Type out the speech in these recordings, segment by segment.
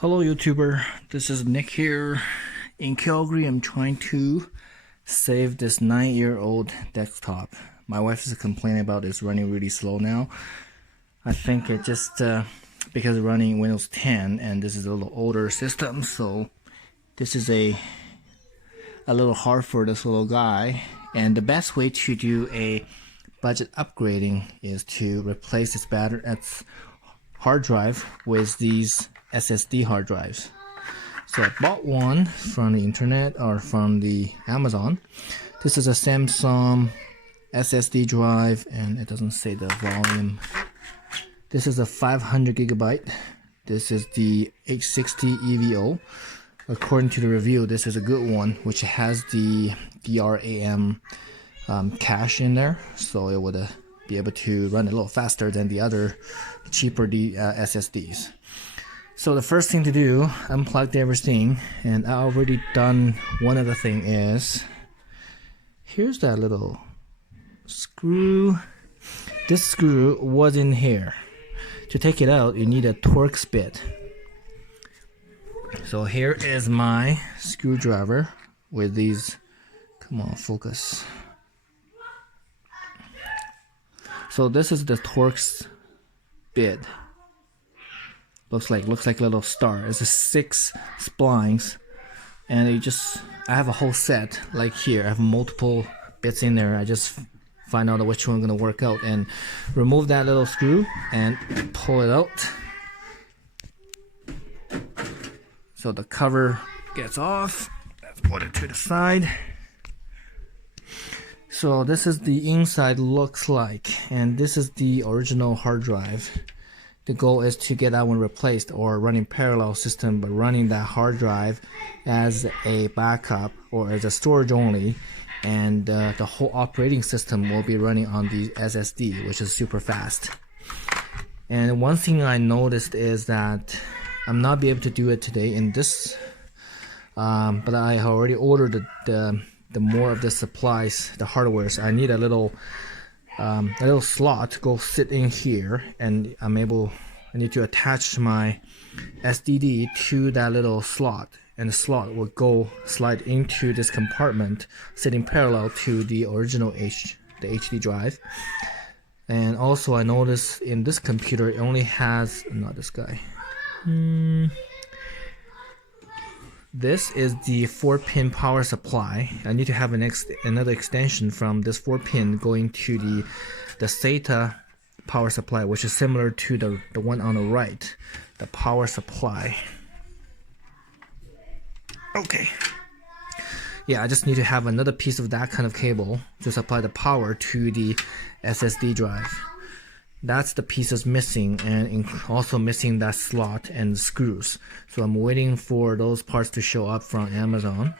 Hello YouTuber, this is Nick here. In Calgary, I'm trying to save this 9-year-old desktop. My wife is complaining about it's running really slow now. I think it just because it's running Windows 10 and this is a little older system, so this is a little hard for this little guy. And the best way to do a budget upgrading is to replace its hard drive with these SSD hard drives. So I bought one from the internet or from the Amazon. This is a Samsung SSD drive and it doesn't say the volume. This is a 500 gigabyte. This is the H60 EVO. According to the review, this is a good one, which has the DRAM cache in there, so it would be able to run a little faster than the other cheaper SSDs. So the first thing to do, unplug everything, and I already done one other thing is, here's that little screw. This screw was in here. To take it out, you need a Torx bit. So here is my screwdriver with these, come on, focus. So this is the Torx bit. Looks like a little star. It's a 6 splines, and I have a whole set. Like here, I have multiple bits in there. I just find out which one I'm gonna work out and remove that little screw and pull it out. So the cover gets off. Let's put it to the side. So this is the inside looks like, and this is the original hard drive. The goal is to get that one replaced or running parallel system, but running that hard drive as a backup or as a storage only, and the whole operating system will be running on the SSD, which is super fast. And one thing I noticed is that I'm not be able to do it today in this, but I already ordered the more of the supplies, the hardware. So I need a little slot to go sit in here, and I need to attach my SSD to that little slot, and the slot will slide into this compartment sitting parallel to the original the HD drive. And also I noticed in this computer it only has, not this guy, this is the 4-pin power supply. I need to have another extension from this 4-pin going to the SATA power supply, which is similar to the one on the right, the power supply. Okay. Yeah, I just need to have another piece of that kind of cable to supply the power to the SSD drive. That's the pieces missing, and also missing that slot and screws. So I'm waiting for those parts to show up from Amazon.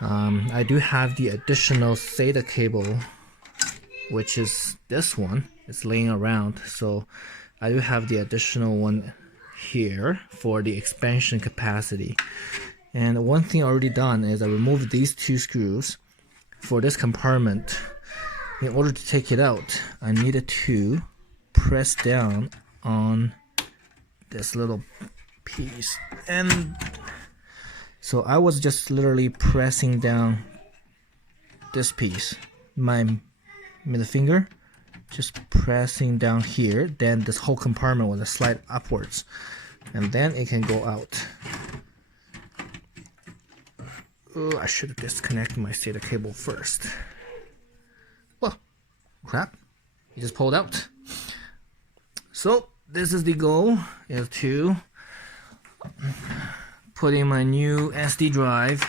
I do have the additional SATA cable, which is this one. It's laying around, so I do have the additional one here for the expansion capacity. And one thing already done is I removed these 2 screws for this compartment. In order to take it out, I needed to press down on this little piece, and so I was just literally pressing down this piece, my middle finger, just pressing down here. Then this whole compartment will slide upwards, and then it can go out. Oh, I should have disconnected my SATA cable first. Well, crap, it just pulled out. So this is the goal, is to put in my new SD drive.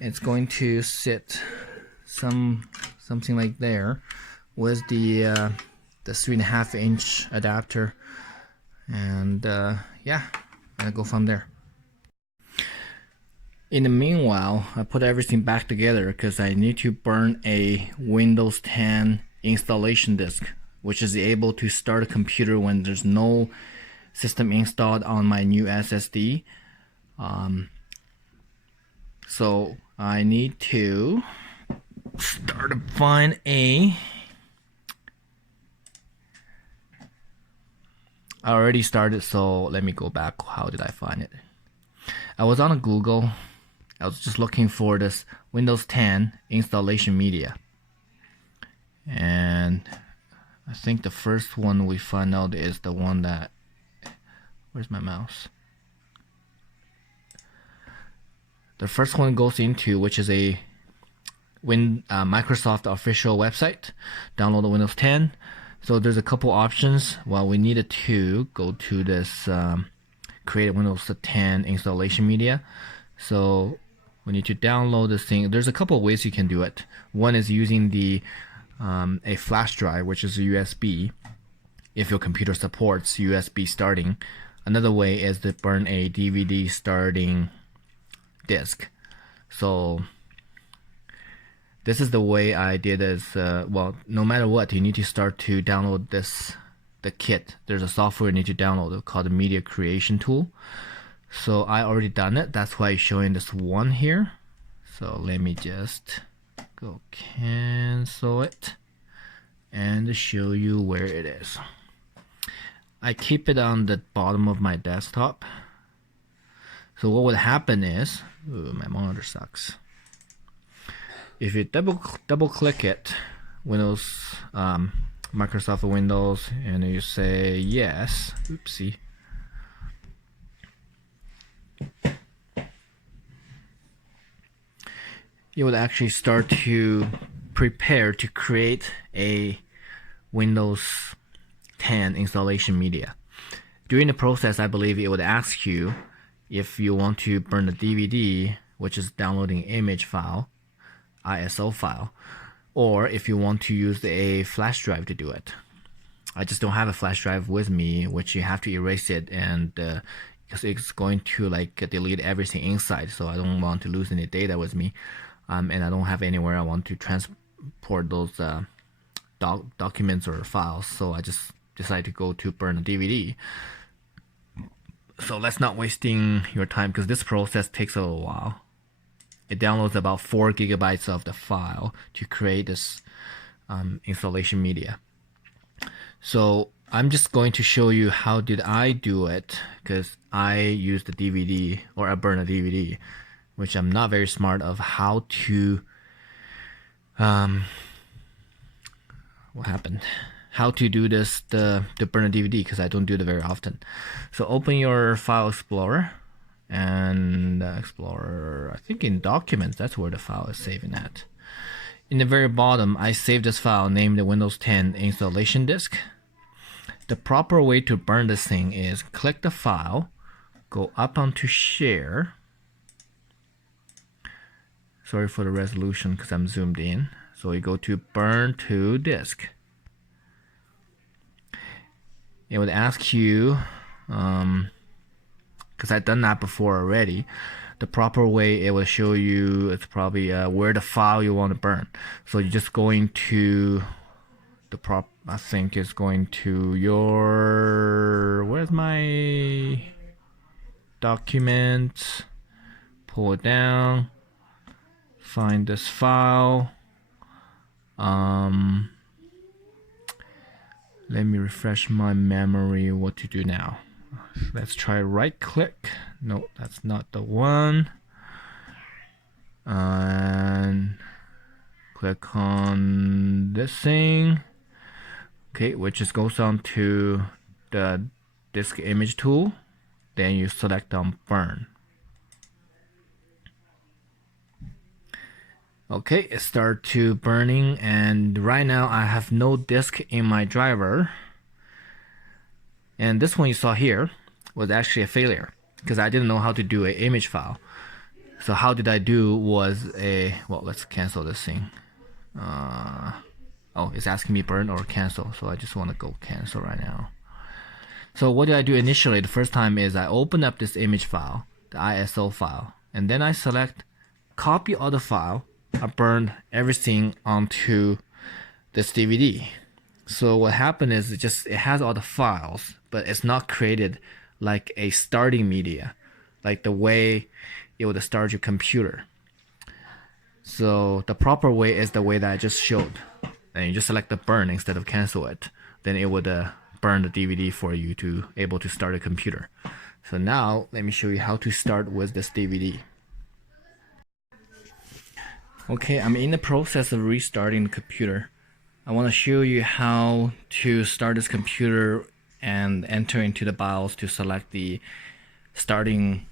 It's going to sit something like there with the 3.5-inch adapter, and yeah, I'll go from there. In the meanwhile, I put everything back together because I need to burn a Windows 10 installation disk, which is able to start a computer when there's no system installed on my new SSD. So I need to find a I already started, so let me go back. How did I find it? I was on Google. I was just looking for this Windows 10 installation media. And I think the first one we find out is the one that... Where's my mouse? The first one goes into, which is a Microsoft official website. Download the Windows 10. So there's a couple options. Well, we needed to go to this create a Windows 10 installation media. So we need to download this thing. There's a couple of ways you can do it. One is using the a flash drive, which is a USB, if your computer supports USB starting. Another way is to burn a DVD starting disk. So this is the way I did is, well, no matter what, you need to start to download the kit. There's a software you need to download called the Media Creation Tool. So I already done it. That's why I'm showing this one here. So let me just go cancel it and show you where it is. I keep it on the bottom of my desktop. So what would happen is, ooh, my monitor sucks. If you double click it, Windows, Microsoft Windows, and you say yes, oopsie. You would actually start to prepare to create a Windows 10 installation media. During the process, I believe it would ask you if you want to burn the DVD, which is downloading image file, ISO file, or if you want to use a flash drive to do it. I just don't have a flash drive with me, which you have to erase it, and because it's going to like delete everything inside, so I don't want to lose any data with me, and I don't have anywhere I want to transport those documents or files, so I just decided to go to burn a DVD. So let's not wasting your time, because this process takes a little while. It downloads about 4 gigabytes of the file to create this installation media. So I'm just going to show you how did I do it, because I used the DVD, or I burned a DVD, which I'm not very smart of how to what happened? How to do this to burn a DVD, because I don't do it very often. So open your File Explorer, and Explorer, I think in Documents, that's where the file is saving at. In the very bottom, I saved this file named the Windows 10 installation disk. The proper way to burn this thing is click the file, go up onto Share. Sorry for the resolution because I'm zoomed in. So you go to Burn to Disk. It would ask you, because I've done that before already, the proper way it will show you, it's probably where the file you want to burn. So you're just going to the I think it's going to your, where's my documents, pull it down, find this file. Let me refresh my memory what to do now. Let's try right click. No, that's not the one. And click on this thing. Okay, which just goes on to the disk image tool. Then you select on burn. Okay, it started to burning, and right now I have no disk in my driver. And this one you saw here was actually a failure because I didn't know how to do an image file. So how did I do was well, let's cancel this thing. Oh, it's asking me burn or cancel, so I just want to go cancel right now. So what did I do initially? The first time is I open up this image file, the ISO file, and then I select copy of the file. I burned everything onto this DVD. So what happened is it has all the files, but it's not created like a starting media, like the way it would start your computer. So the proper way is the way that I just showed. And you just select the burn instead of cancel it. Then it would burn the DVD for you to able to start a computer. So now let me show you how to start with this DVD. Okay, I'm in the process of restarting the computer. I want to show you how to start this computer and enter into the BIOS to select the starting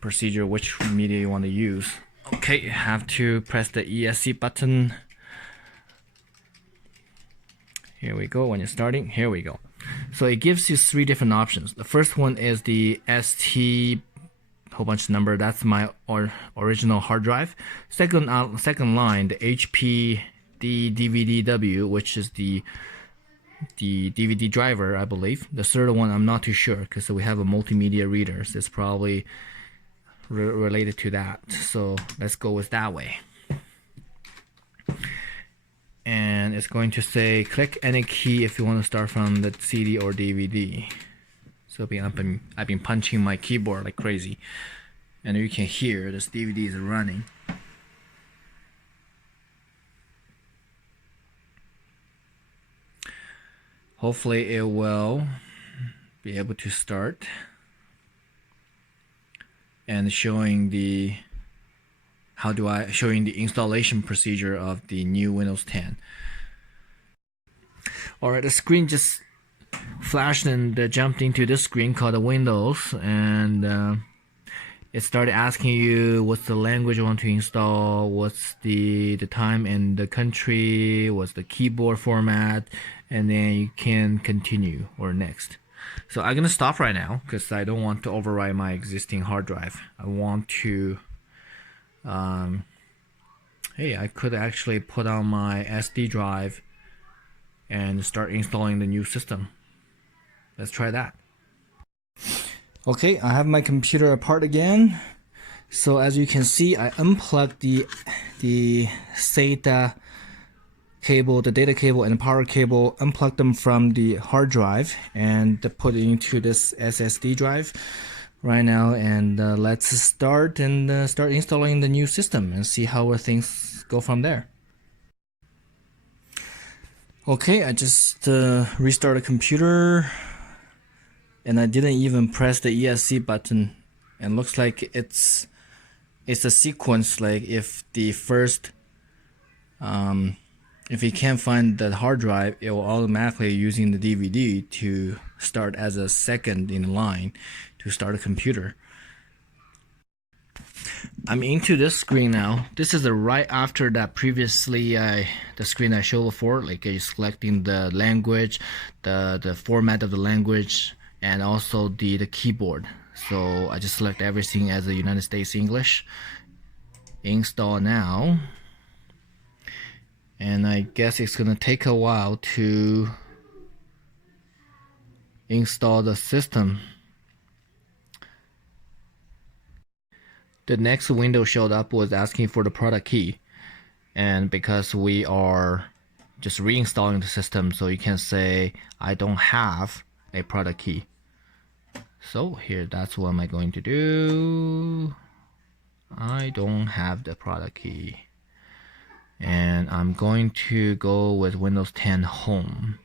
procedure, which media you want to use. Okay, you have to press the ESC button. Here we go. When you're starting, here we go. So it gives you 3 different options. The first one is the ST whole bunch of number. That's my original hard drive. Second line, the HP DVDW, which is the DVD driver, I believe. The third one, I'm not too sure because we have a multimedia reader, so it's probably related to that. So let's go with that way. And it's going to say click any key if you want to start from the CD or DVD. So I've been punching my keyboard like crazy, and you can hear this DVD is running. Hopefully it will be able to start and showing the showing the installation procedure of the new Windows 10. Alright, the screen just flashed and jumped into this screen called the Windows, and it started asking you what's the language you want to install, what's the time and the country, what's the keyboard format, and then you can continue or next. So I'm gonna stop right now because I don't want to overwrite my existing hard drive. I want to hey, I could actually put on my SD drive and start installing the new system. Let's try that. Okay, I have my computer apart again. So as you can see, I unplugged the SATA cable, the data cable and the power cable, unplugged them from the hard drive and put it into this SSD drive right now. And let's start installing the new system and see how things go from there. Okay, I just restarted the computer, and I didn't even press the ESC button, and looks like it's a sequence. Like if the first if you can't find the hard drive, it will automatically using the DVD to start as a second in line to start a computer. I'm into this screen now. This is right after that previously the screen I showed before, like selecting the language, the format of the language, and also the keyboard. So I just select everything as a United States English. Install now. And I guess it's gonna take a while to install the system. The next window showed up was asking for the product key, and because we are just reinstalling the system, so you can say I don't have a product key. So here, that's what am I going to do. I don't have the product key, and I'm going to go with Windows 10 Home.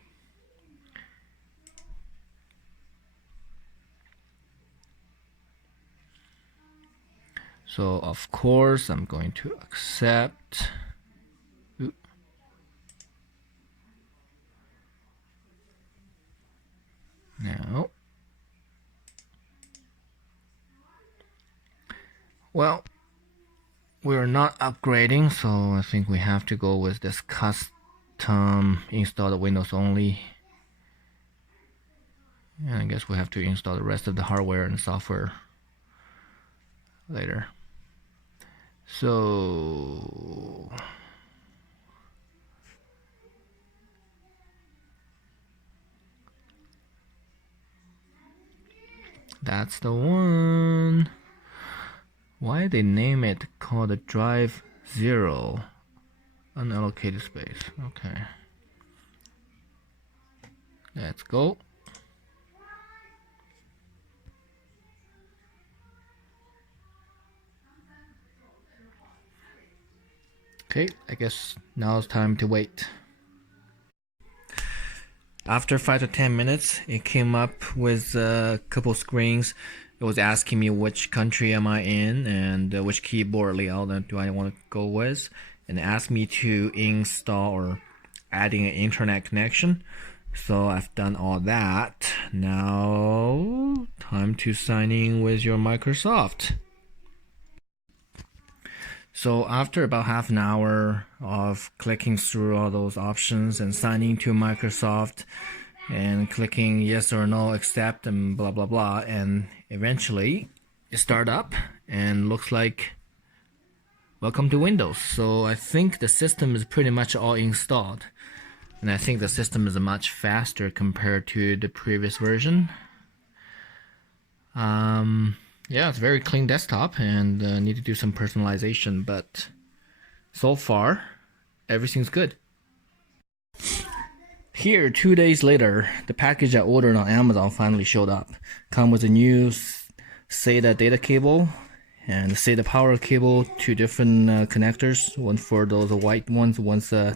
So of course I'm going to accept. Now, well, we're not upgrading, so I think we have to go with this custom install the Windows only. And I guess we have to install the rest of the hardware and software later. So that's the one. Why they name it called the drive 0? Unallocated space. Okay. Let's go. Okay, I guess now it's time to wait. After 5 to 10 minutes, it came up with a couple screens. It was asking me which country am I in and which keyboard layout do I want to go with, and it asked me to install or adding an internet connection. So I've done all that. Now time to sign in with your Microsoft. So after about half an hour of clicking through all those options and signing to Microsoft and clicking yes or no, accept, and blah blah blah, and eventually it started up and looks like welcome to Windows. So I think the system is pretty much all installed, and I think the system is much faster compared to the previous version. Yeah, it's a very clean desktop, and need to do some personalization, but so far everything's good. Here, 2 days later, the package I ordered on Amazon finally showed up. Come with a new SATA data cable and SATA power cable, two different connectors. One for those white ones, one's the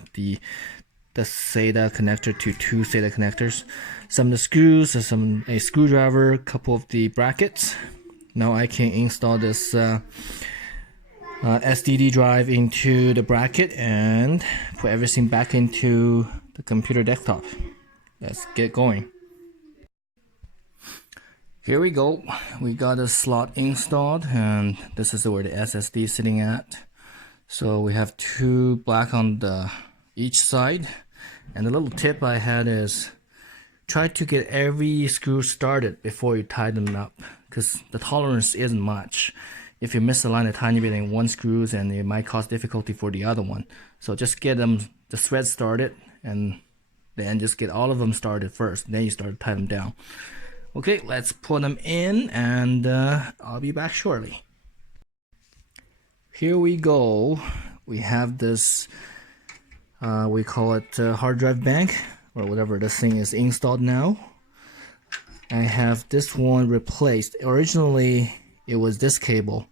SATA connector to two SATA connectors. Some of the screws, a screwdriver, a couple of the brackets. Now I can install this SSD drive into the bracket and put everything back into the computer desktop. Let's get going. Here we go. We got a slot installed, and this is where the SSD is sitting at. So we have two black on each side. And the little tip I had is try to get every screw started before you tighten them up, because the tolerance isn't much. If you misalign a tiny bit in one screws, and it might cause difficulty for the other one. So just get the thread started, and then just get all of them started first. Then you start to tighten them down. Okay, let's put them in, and I'll be back shortly. Here we go. We have this, we call it hard drive bank, or whatever this thing is, installed now. I have this one replaced. Originally, it was this cable,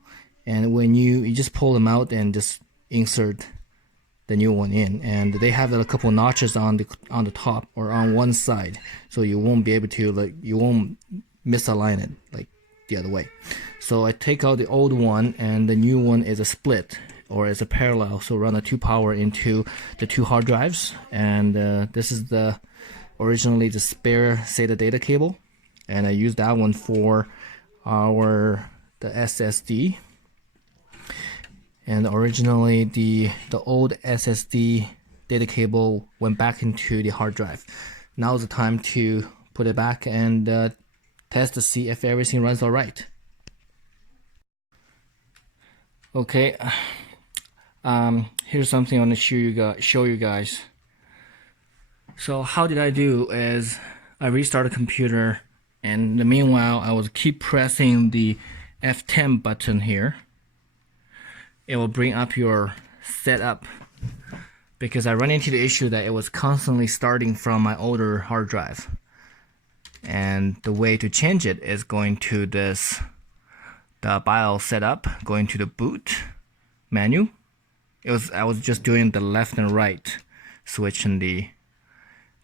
and when you just pull them out and just insert the new one in, and they have a couple notches on the top or on one side, so you won't be able to, you won't misalign it like the other way. So I take out the old one, and the new one is a split, or it's a parallel, so run a 2 power into the 2 hard drives. And this is originally the spare SATA data cable, and I used that one for the SSD. And originally the old SSD data cable went back into the hard drive. Now's the time to put it back and test to see if everything runs all right. Okay, here's something I want to show you guys. So how did I do is I restarted the computer, and in the meanwhile I was keep pressing the F10 button here. It will bring up your setup, because I run into the issue that it was constantly starting from my older hard drive. And the way to change it is going to the BIOS setup, going to the boot menu. I was just doing the left and right switch in the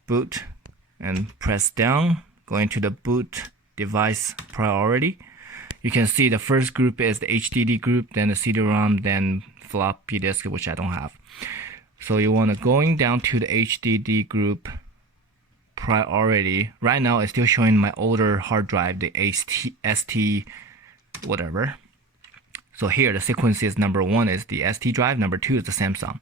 boot, and press down, going to the boot device priority. You can see the first group is the HDD group, then the CD-ROM, then floppy disk, which I don't have. So you want to going down to the HDD group priority. Right now it's still showing my older hard drive, the ST whatever. So here the sequence is number 1 is the ST drive, number 2 is the Samsung.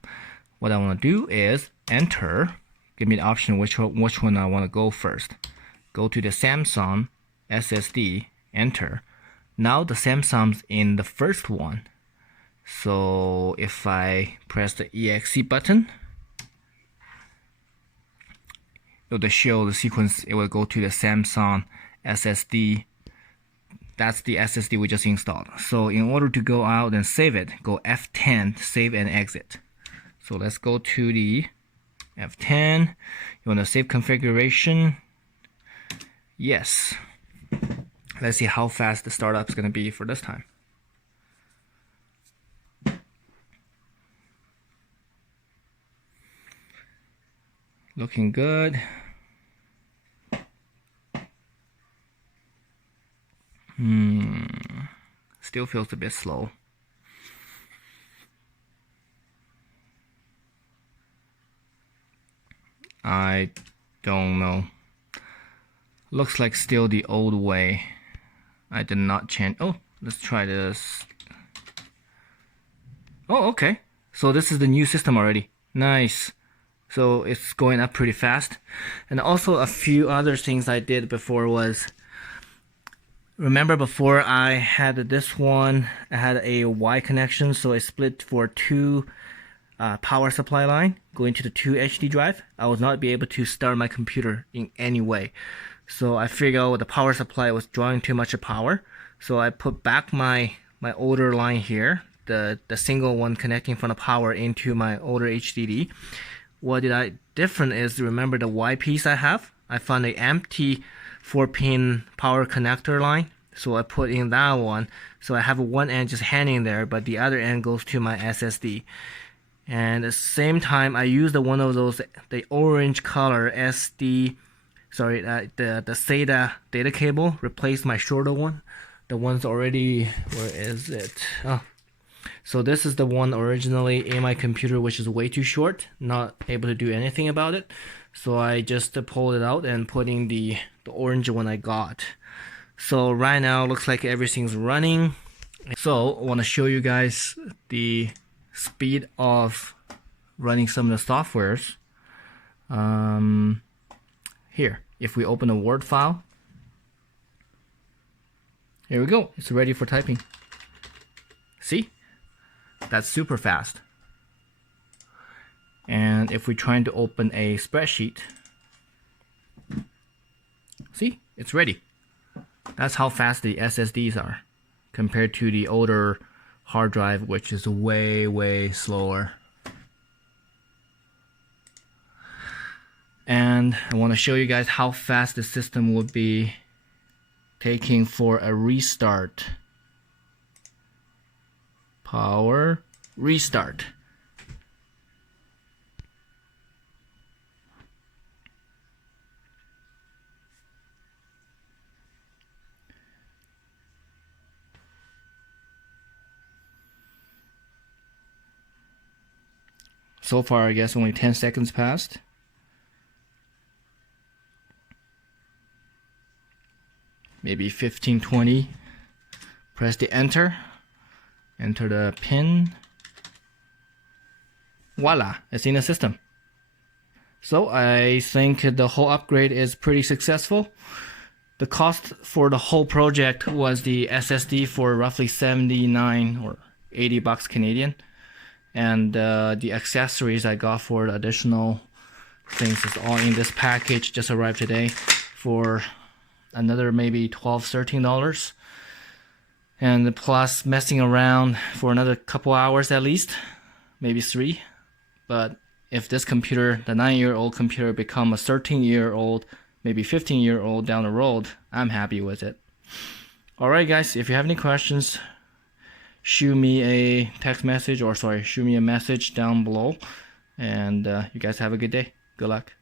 What I want to do is enter, give me the option which one I want to go first. Go to the Samsung SSD, enter. Now the Samsung's in the first one. So if I press the EXE button, it will show the sequence. It will go to the Samsung SSD. That's the SSD we just installed. So in order to go out and save it, go F10, save and exit. So let's go to the F10. You want to save configuration? Yes. Let's see how fast the startup is going to be for this time. Looking good. Still feels a bit slow. I don't know. Looks like still the old way. I did not change. Oh, let's try this. Oh, okay. So this is the new system already. Nice. So it's going up pretty fast. And also a few other things I did before was, remember before I had this one, I had a Y connection, so it split for two power supply line going to the 2 HD drive. I would not be able to start my computer in any way. So I figured out the power supply was drawing too much power. So I put back my older line here, the single one connecting from the power into my older HDD. What did I different is, remember the Y piece I have? I found an empty 4-pin power connector line. So I put in that one. So I have one end just hanging there, but the other end goes to my SSD. And at the same time, I used one of those, the orange color SD, sorry, the SATA data cable, replaced my shorter one. The one's already, where is it? Oh, so this is the one originally in my computer, which is way too short, not able to do anything about it. So I just pulled it out and put in the orange one I got. So right now, looks like everything's running. So I want to show you guys the speed of running some of the softwares. Here, if we open a Word file, here we go, it's ready for typing. See, that's super fast. And if we're trying to open a spreadsheet, see, it's ready. That's how fast the SSDs are compared to the older hard drive, which is way slower. And I want to show you guys how fast the system would be taking for a restart. Power restart. So far, I guess only 10 seconds passed. Maybe 15, 20. Press the enter. Enter the pin. Voila, it's in the system. So I think the whole upgrade is pretty successful. The cost for the whole project was the SSD for roughly 79 or 80 bucks Canadian. And the accessories I got for the additional things is all in this package, just arrived today, for another maybe $12, $13. And plus messing around for another couple hours at least, maybe 3. But if this computer, the 9-year-old computer, become a 13-year-old, maybe 15-year-old down the road, I'm happy with it. Alright guys, if you have any questions, shoot me a text message, or sorry, shoot me a message down below. And you guys have a good day. Good luck.